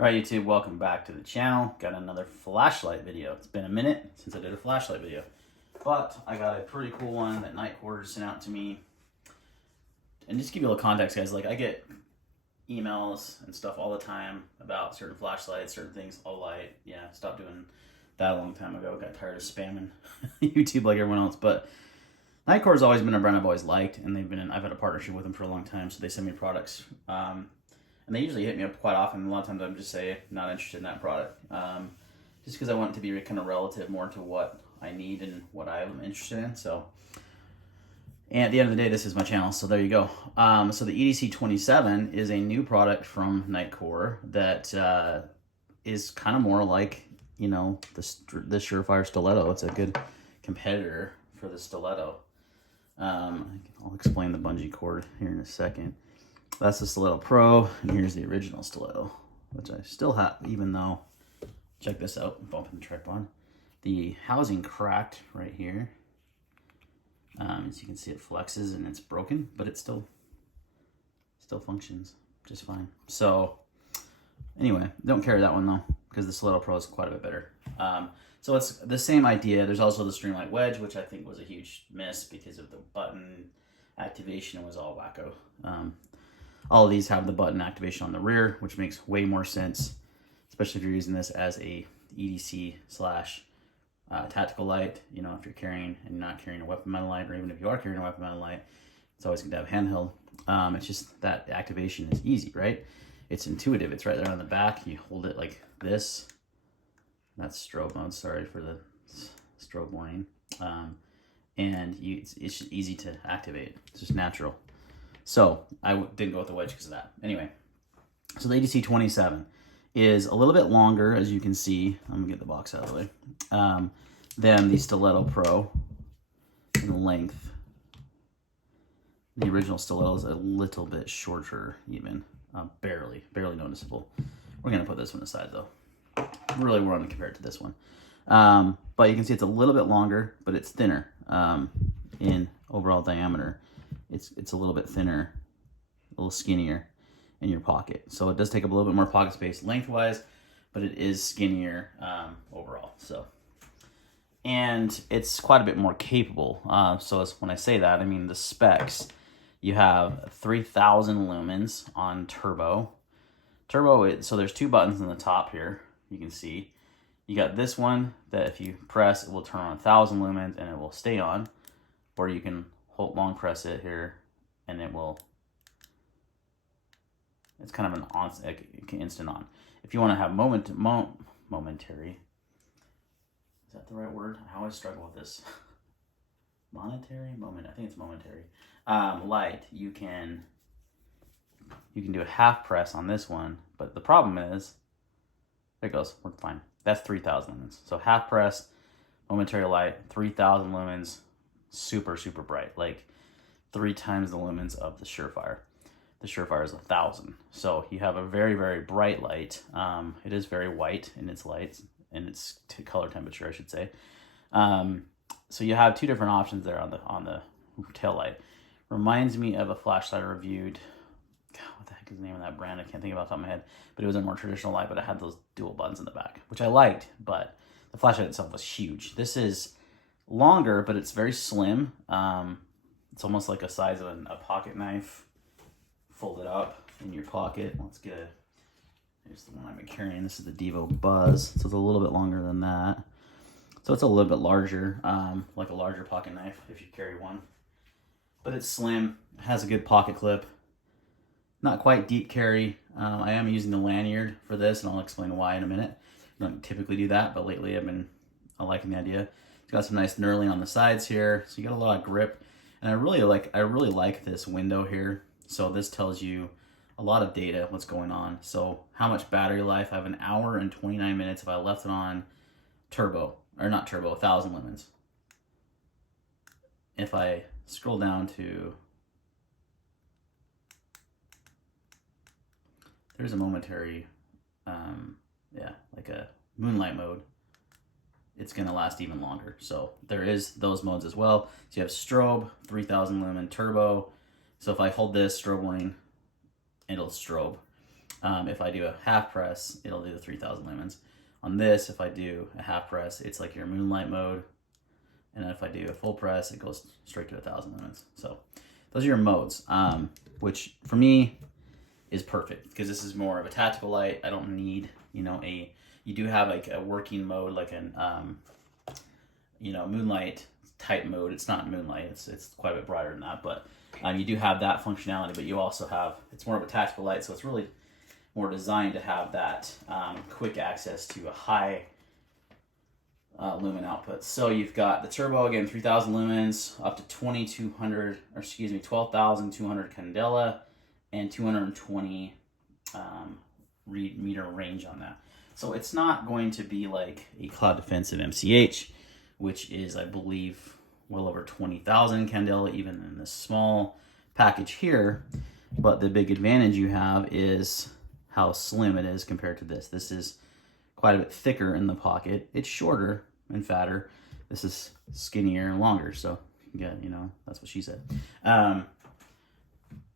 Alright YouTube, welcome back to the channel. Got another flashlight video. It's been a minute since I did a flashlight video, but I got a pretty cool one that Nitecore sent out to me. And just to give you a little context, guys, like I get emails and stuff all the time about certain flashlights, certain things. Oh, light, yeah, stopped doing that a long time ago. Got tired of spamming YouTube like everyone else, but Nitecore has always been a brand I've always liked, and I've had a partnership with them for a long time, so they send me products. And they usually hit me up quite often. A lot of times I'm just say not interested in that product, just because I want it to be kind of relative more to what I need and what I'm interested in. So, and at the end of the day, this is my channel, so there you go. So the EDC27 is a new product from Nitecore that is kind of more like, you know, the Surefire Stiletto. It's a good competitor for the Stiletto. I'll explain the bungee cord here in a second. That's the Stiletto Pro, and here's the original Stiletto, which I still have, even though, check this out, bumping the tripod. The housing cracked right here. As you can see, it flexes and it's broken, but it still functions just fine. So anyway, don't carry that one though, because the Stiletto Pro is quite a bit better. So it's the same idea. There's also the Streamlight Wedge, which I think was a huge miss because of the button activation. It was all wacko. All of these have the button activation on the rear, which makes way more sense, especially if you're using this as a EDC slash tactical light. You know, if you're carrying and you're not carrying a weapon mounted light, or even if you are carrying a weapon mounted light, it's always good to have handheld. It's just that activation is easy, right? It's intuitive. It's right there on the back. You hold it like this. That's strobe mode. Sorry for the strobe warning. And it's just easy to activate. It's just natural. So I didn't go with the wedge because of that. Anyway, so the EDC27 is a little bit longer, as you can see. I'm gonna get the box out of the way. Than the Stiletto Pro in length. The original Stiletto is a little bit shorter, even barely noticeable. We're gonna put this one aside though. Really, we're gonna compare it to this one. But you can see it's a little bit longer, but it's thinner in overall diameter. It's a little bit thinner, a little skinnier in your pocket. So it does take up a little bit more pocket space lengthwise, but it is skinnier overall. So, and it's quite a bit more capable. So when I say that, I mean the specs. You have 3,000 lumens on turbo. So there's two buttons on the top here. You can see. You got this one that if you press, it will turn on 1,000 lumens and it will stay on. Or you can long press it here and it will, it's kind of an instant on. If you want to have momentary, is that the right word? I always struggle with this. Monetary? I think it's momentary. Light, you can do a half press on this one, but the problem is, there it goes, we're fine. That's 3,000 lumens. So half press, momentary light, 3,000 lumens, super bright, like 3 times the lumens of the Surefire. The Surefire is 1,000. So you have a very bright light. It is very white in its lights, in its color temperature, I should say. So you have 2 different options there on the tail light. Reminds me of a flashlight I reviewed. God, what the heck is the name of that brand? I can't think about it off the top of my head. But it was a more traditional light, but it had those dual buttons in the back, which I liked, but the flashlight itself was huge. This is longer, but it's very slim. It's almost like the size of a pocket knife. Fold it up in your pocket. Here's the one I've been carrying. This is the Devo Buzz. So it's a little bit longer than that. So it's a little bit larger, like a larger pocket knife if you carry one. But it's slim, it has a good pocket clip. Not quite deep carry. I am using the lanyard for this, and I'll explain why in a minute. I don't typically do that, but lately I'm liking the idea. It's got some nice knurling on the sides here, so you got a lot of grip. And I really like this window here. So this tells you a lot of data, what's going on. So how much battery life? I have 1 hour and 29 minutes if I left it on turbo, or not turbo, 1,000 lumens. If I scroll down to, there's a momentary, like a moonlight mode. It's going to last even longer. So there is those modes as well. So you have strobe, 3,000 lumen, turbo. So if I hold this, strobe warning, it'll strobe. If I do a half press, it'll do the 3000 lumens. On this, if I do a half press, it's like your moonlight mode. And then if I do a full press, it goes straight to 1000 lumens. So those are your modes, which for me is perfect because this is more of a tactical light. I don't need, you know, you do have like a working mode, like an, you know, moonlight type mode. It's not moonlight, it's quite a bit brighter than that, but you do have that functionality, but you also have, it's more of a tactical light, so it's really more designed to have that quick access to a high lumen output. So you've got the turbo, again, 3000 lumens, up to 12,200 candela, and 220 meter range on that. So it's not going to be like a Cloud Defensive MCH, which is, I believe, well over 20,000 candela, even in this small package here. But the big advantage you have is how slim it is compared to this. This is quite a bit thicker in the pocket. It's shorter and fatter. This is skinnier and longer. So yeah, you know, that's what she said.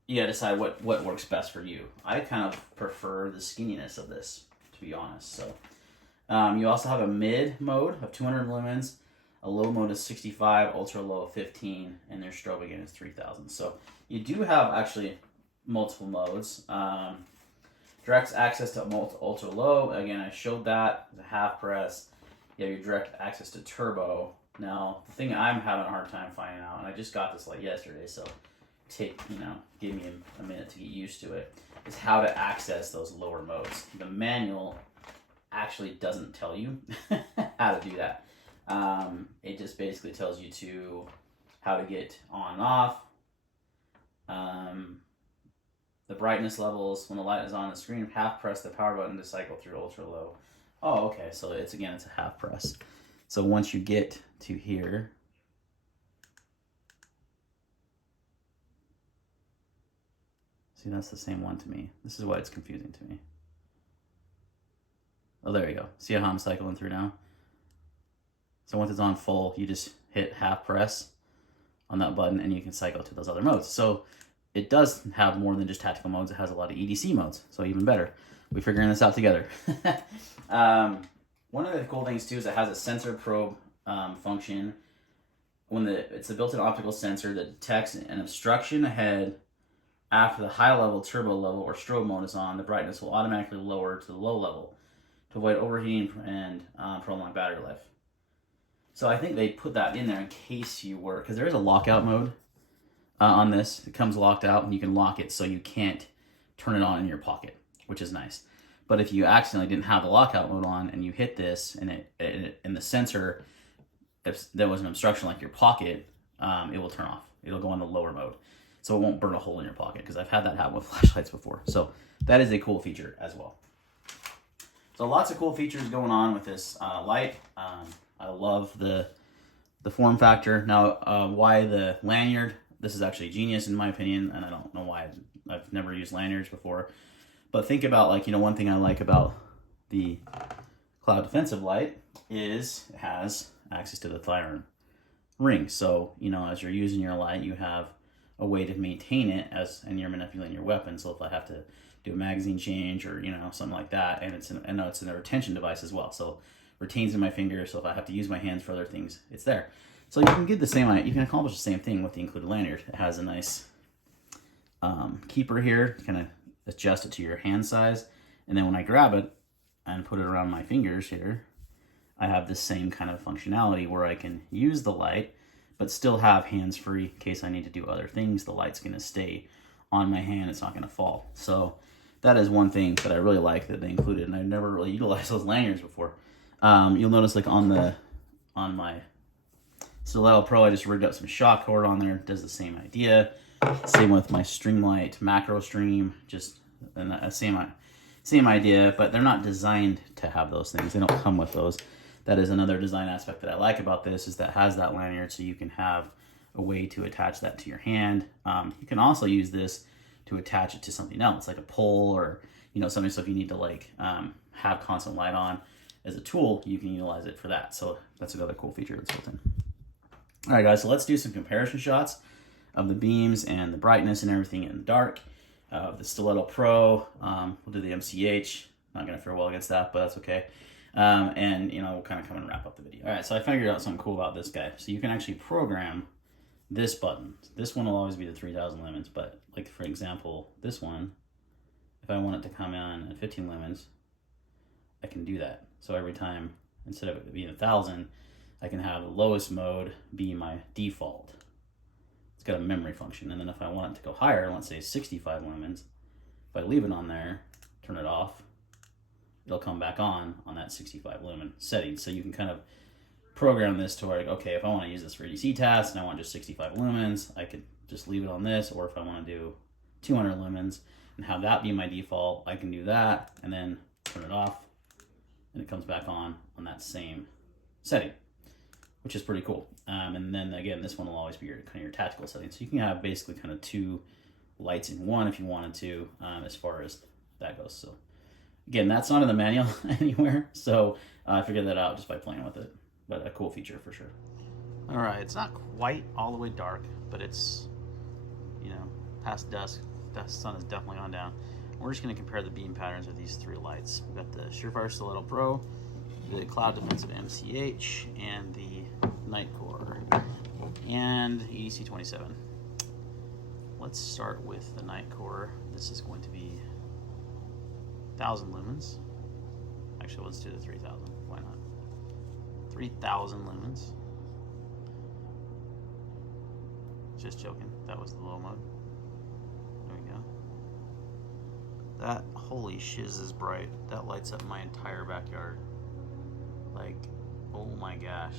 You gotta decide what works best for you. I kind of prefer the skinniness of this, to be honest. So you also have a mid mode of 200 lumens, a low mode is 65, ultra low of 15, and their strobe again is 3000. So you do have actually multiple modes. Direct access to ultra low, again, I showed that, the half press. You have your direct access to turbo. Now, the thing I'm having a hard time finding out, and I just got this like yesterday, so give me a minute to get used to it, is how to access those lower modes. The manual actually doesn't tell you how to do that. It just basically tells you how to get on and off, the brightness levels when the light is on the screen, half press the power button to cycle through ultra low. Oh, okay, so it's a half press. So once you get to here, see, that's the same one to me. This is why it's confusing to me. Oh, there you go. See how I'm cycling through now? So once it's on full, you just hit half press on that button and you can cycle to those other modes. So it does have more than just tactical modes. It has a lot of EDC modes, so even better. We're figuring this out together. One of the cool things too is it has a sensor probe function. It's a built-in optical sensor that detects an obstruction ahead. After the high level, turbo level, or strobe mode is on, the brightness will automatically lower to the low level to avoid overheating and prolong battery life. So I think they put that in there in case you were, because there is a lockout mode on this. It comes locked out and you can lock it so you can't turn it on in your pocket, which is nice. But if you accidentally didn't have the lockout mode on and you hit this and it the sensor, if there was an obstruction like your pocket, it will turn off. It'll go on the lower mode. So it won't burn a hole in your pocket, because I've had that happen with flashlights before. So that is a cool feature as well. So lots of cool features going on with this light. I love the form factor. Now, why the lanyard? This is actually genius in my opinion, and I don't know why. I've never used lanyards before. But think about, like, one thing I like about the Cloud Defensive light is it has access to the firearm ring. So, as you're using your light, you have a way to maintain it and you're manipulating your weapon. So if I have to do a magazine change or something like that, and it's a retention device as well, so retains in my finger. So if I have to use my hands for other things, it's there. So you can get the same. You can accomplish the same thing with the included lanyard. It has a nice keeper here. Kind of adjust it to your hand size, and then when I grab it and put it around my fingers here, I have the same kind of functionality where I can use the light but still have hands free in case I need to do other things. The light's going to stay on my hand. It's not going to fall. So that is one thing that I really like that they included, and I've never really utilized those lanyards before. You'll notice, like, on my Stiletto Pro, I just rigged up some shock cord on there. It does the same idea. Same with my Streamlight Macro Stream, just same idea, but they're not designed to have those things. They don't come with those. That is another design aspect that I like about this, is that it has that lanyard, so you can have a way to attach that to your hand. You can also use this to attach it to something else, like a pole or something. So if you need to have constant light on as a tool, you can utilize it for that. So that's another cool feature that's built in. All right, guys, so let's do some comparison shots of the beams and the brightness and everything in the dark. The Stiletto Pro. We'll do the MCH. Not gonna fare well against that, but that's okay. And you know, we'll kind of come and wrap up the video. All right, so I figured out something cool about this guy. So you can actually program this button. This one will always be the 3000 lumens, but like for example, this one, if I want it to come in at 15 lumens, I can do that. So every time, instead of it being 1000, I can have the lowest mode be my default. It's got a memory function. And then if I want it to go higher, let's say 65 lumens, if I leave it on there, turn it off, it'll come back on that 65 lumen setting. So you can kind of program this to where, okay, if I want to use this for EDC tasks and I want just 65 lumens, I could just leave it on this. Or if I want to do 200 lumens and have that be my default, I can do that and then turn it off and it comes back on that same setting, which is pretty cool. And then again, this one will always be your kind of your tactical setting. So you can have basically kind of two lights in one if you wanted to, as far as that goes. So again, that's not in the manual anywhere. So I figured that out just by playing with it, but a cool feature for sure. All right, it's not quite all the way dark, but it's, you know, past dusk. The sun is definitely gone down. We're just going to compare the beam patterns of these three lights. We've got the Surefire Stiletto Pro, the Cloud Defensive MCH, and the Nitecore, and EDC27. Let's start with the Nitecore. This is going to be 1000 lumens. Actually, let's do the 3000. Why not? 3000 lumens. Just joking. That was the low mode. There we go. That, holy shiz, is bright. That lights up my entire backyard. Like, oh my gosh.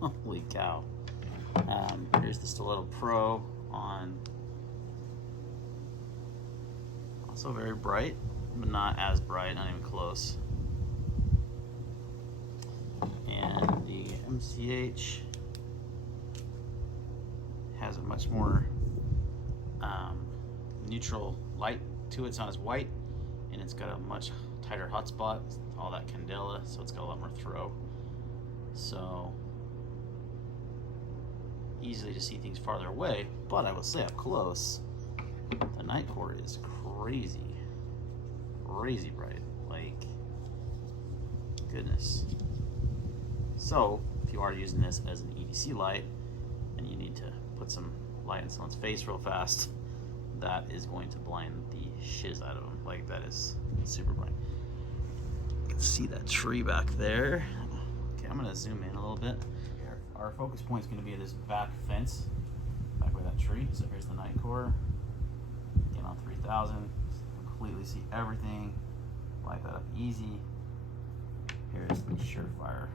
Holy cow. Here's the Stiletto Pro on. Also very bright, but not as bright, not even close. And the MCH has a much more neutral light to it. It's not as white, and it's got a much tighter hotspot, all that candela, so it's got a lot more throw. So easily to see things farther away, but I will say up close, the Nitecore is crazy bright, like, goodness. So if you are using this as an EDC light and you need to put some light in someone's face real fast, that is going to blind the shiz out of them. Like, that is super bright. You can see that tree back there. Okay, I'm gonna zoom in a little bit. Our focus point is going to be this back fence, back by that tree. So here's the Nitecore. Again, on 3000, completely see everything. Light that up easy. Here's the Surefire.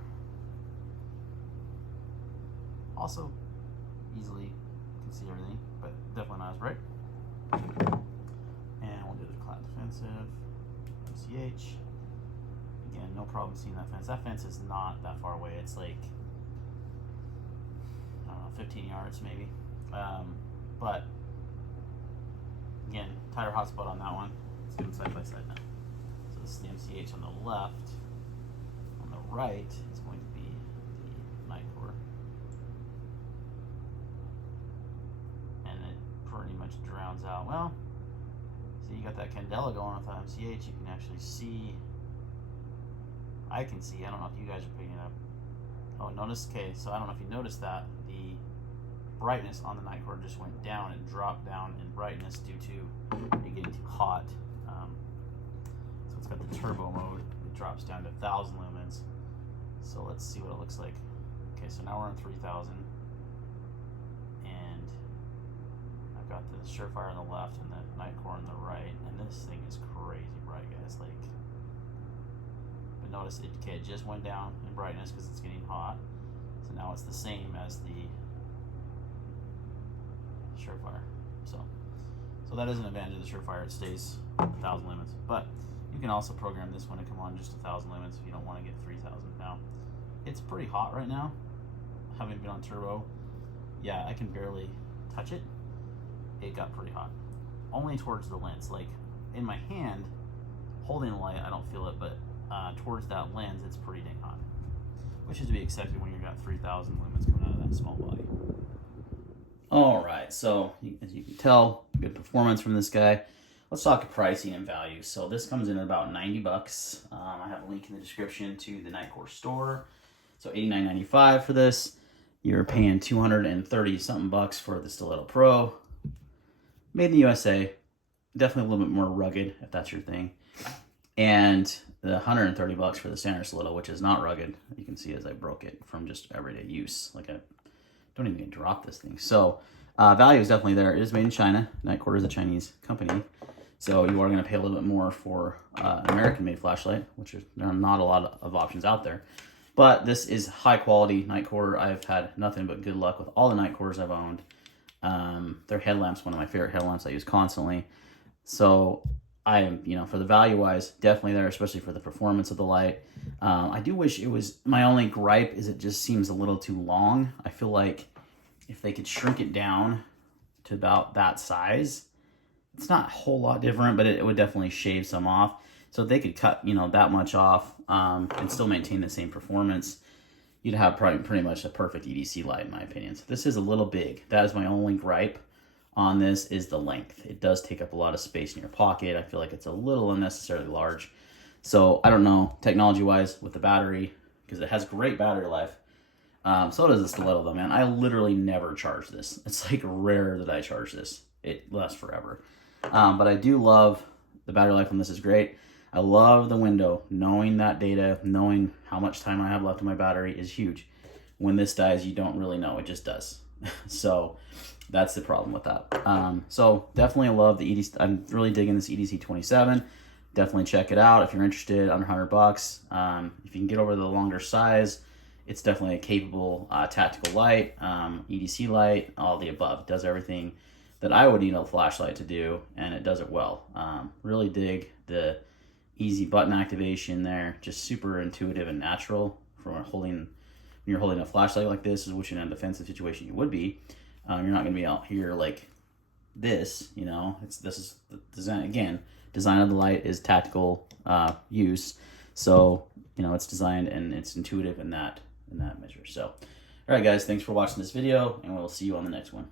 Also, easily can see everything, but definitely not as bright. And we'll do the Cloud Defensive MCH. Again, no problem seeing that fence. That fence is not that far away. It's like, I don't know, 15 yards maybe. But again, tighter hotspot on that one. Let's do them side by side now. So this is the MCH on the left. On the right is going to be the Nitecore. And it pretty much drowns out. Well, see, you got that candela going with the MCH. You can actually see. I can see. I don't know if you guys are picking it up. Oh, notice. Okay, so I don't know if you noticed that the brightness on the Nitecore just went down. It dropped down in brightness due to it getting too hot. So it's got the turbo mode. It drops down to 1000 lumens. So let's see what it looks like. Okay, so now we're on 3000, and I've got the Surefire on the left and the Nitecore on the right, and this thing is crazy bright, guys. Like, but notice it just went down in brightness because it's getting hot. So now it's the same as the Surefire. So that is an advantage of the Surefire. It stays 1000 lumens, but you can also program this one to come on just 1000 lumens if you don't want to get 3000. Now, it's pretty hot right now, having been on turbo. Yeah, I can barely touch it. It got pretty hot. Only towards the lens. Like, in my hand, holding the light, I don't feel it, but towards that lens, it's pretty dang hot. Which is to be expected when you've got 3000 lumens coming out of that small body. All right, so as you can tell, good performance from this guy. Let's talk pricing and value. So this comes in at about 90 bucks. I have a link in the description to the Nitecore store. So $89.95 for this. You're paying 230 something bucks for the Stiletto Pro. Made in the USA. Definitely a little bit more rugged if that's your thing. And the 130 bucks for the standard stiletto, which is not rugged. You can see as I broke it from just everyday use. Like I don't even drop this thing. So value is definitely there. It is made in China. Nitecore is a Chinese company. So you are going to pay a little bit more for an American-made flashlight, which there are not a lot of options out there. But this is high-quality Nitecore. I've had nothing but good luck with all the Nitecores I've owned. Their headlamp's one of my favorite headlamps I use constantly. So I am, for the value-wise, definitely there, especially for the performance of the light. I do wish it was, my only gripe is it just seems a little too long. I feel like if they could shrink it down to about that size, it's not a whole lot different, but it would definitely shave some off. So if they could cut, that much off and still maintain the same performance, you'd have probably pretty much a perfect EDC light, in my opinion. So this is a little big. That is my only gripe on this, is the length. It does take up a lot of space in your pocket. I feel like it's a little unnecessarily large. So I don't know, technology-wise, with the battery, because it has great battery life. So does the Stiletto, though, man. I literally never charge this. It's like rare that I charge this. It lasts forever. But I do love the battery life on this is great. I love the window. Knowing that data, knowing how much time I have left in my battery is huge. When this dies, you don't really know. It just does. So that's the problem with that. So definitely love the EDC. I'm really digging this EDC27. Definitely check it out if you're interested. Under 100 bucks. If you can get over the longer size, it's definitely a capable tactical light, EDC light, all the above. It does everything that I would need a flashlight to do, and it does it well. Really dig the easy button activation there. Just super intuitive and natural from when you're holding a flashlight like this, which in a defensive situation you would be. You're not going to be out here like this, This is the design. Again, design of the light is tactical use. So, it's designed and it's intuitive in that measure. So, all right, guys, thanks for watching this video, and we'll see you on the next one.